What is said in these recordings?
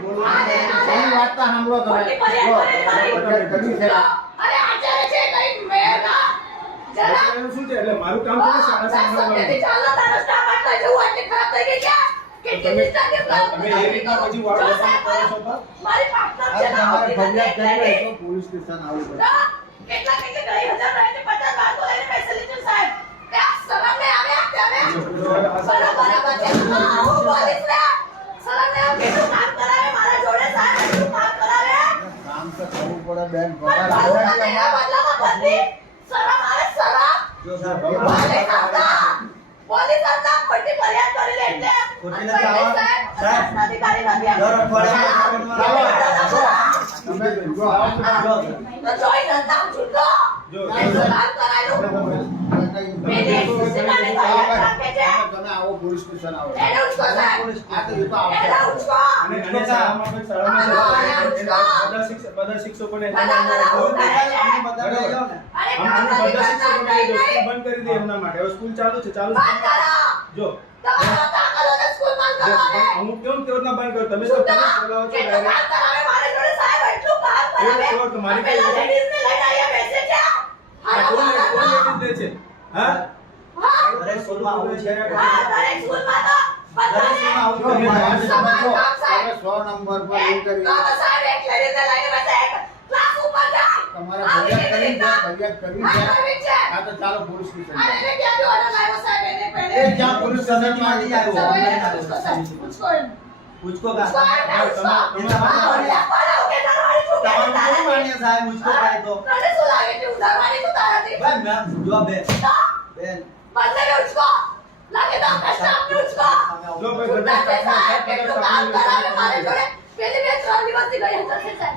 સારી વાર્તા સાંભળો તમે? કર્યું છે. અરે આચાર્ય છે કઈ મેં ના જરા. શું છે? એટલે મારું કામ છે સારા સાંભળવાનું. ચાલો તારો સ્ટાફ આટલા જેવું આટલી ખરાબ થઈ ગઈ છે. તમે તમે એ રીતના પછી વાળો કરો છો મારી પાર્ટનર છે તમારે ફરિયાદ કરી તો પોલીસ સ્ટેશન આવવું પડે. કેટલા કેટલા 1000 આવે, શરમ. જો. આવો પોલીસ સ્ટેશન આવો. એને ઉચકો. આ તો એ આવો એને ઉચકો. અને અને શાળામાં પણ શાળામાં હા, બધા શિક્ષક બધા શિક્ષકોને અમને બધા લઈ જાઓ ને. કામ બધા શિક્ષકોને કરતા, જો સ્કૂલ બંધ કરી દે એમના માટે. હવે સ્કૂલ ચાલુ છે. ચાલુ છે. જો. તમારા જો, અમુક કેમ કેવું ના બંધ કરો? તમે તો પોલીસ બોલાવો છો કરાવે? મારા જોડે સાહેબ, એટલું કામ કરાવે. કહો તો મારી પાસે- ladies ને લઈને અહીંયા બેસે છે. આ કોણ. લેડીઝ લે છે? હા હા, દરેક સ્કૂલમાં આવું છે. હા, દરેક સ્કૂલમાં તો દરેક બધાને સ્કૂલમાં આવું જો, છે. મારે સમાન કામ સાહેબ. તમે સો નંબર પર એ કરી તો સાહેબ એક ladies ને લઈને બેસે, એક ક્લાસ ઉપર જાય. તમારે આવી ફરિયાદ રીતે કરી છે રીતના. ફરિયાદ કરી હા, છે કરવી છે. આ તો ચાલો પોલીસ સ્ટેશન અને એને ક્યાં જોવાના લાવ્યો સાહેબ, એને પહેલે. એ જ્યાં પોલીસ સ્ટેશનમાં આવી જાય સવારે પૂછકો સાહેબ, પૂછકો એને. પૂછકો પૂછકો કા એને, પૂછકો. તમારે- હા, ઓલા પડો કે તારવાડી શું કે તમારું તારે? કોઈ માન્ય સાહેબ પૂછકો કાંઈ તો તને શું લાગે છે ઉધારવાની તું તારાથી? ભાઈ મેમ જો બેન તો બેન બંને ને ઉચકો. લાગે તો આખા સ્ટાફને ઉચકો. જો ભાઈ બધા સ્ટાફને સાહેબ, કેટલું કામ કરાવે મારી જોડે. પેલી બે ત્રણ દિવસથી ગઈ હતી સાહેબ.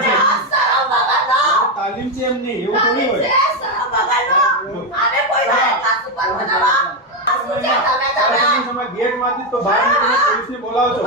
છે. આ તાલીમ છે એમ એવું થોડી હોય. શરમ. આને કોઈ તો બહાર નીકળીને બોલાવો છો.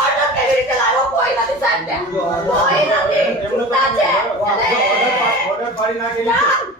ઓર્ડર કેવી રીતે લાવ્યો? કોઈ નથી સાહેબ કોઈ નથી. એમનો તો છૂટા છે. ઓર્ડર અરે. ઓર્ડર પાડી નાખેલી છે.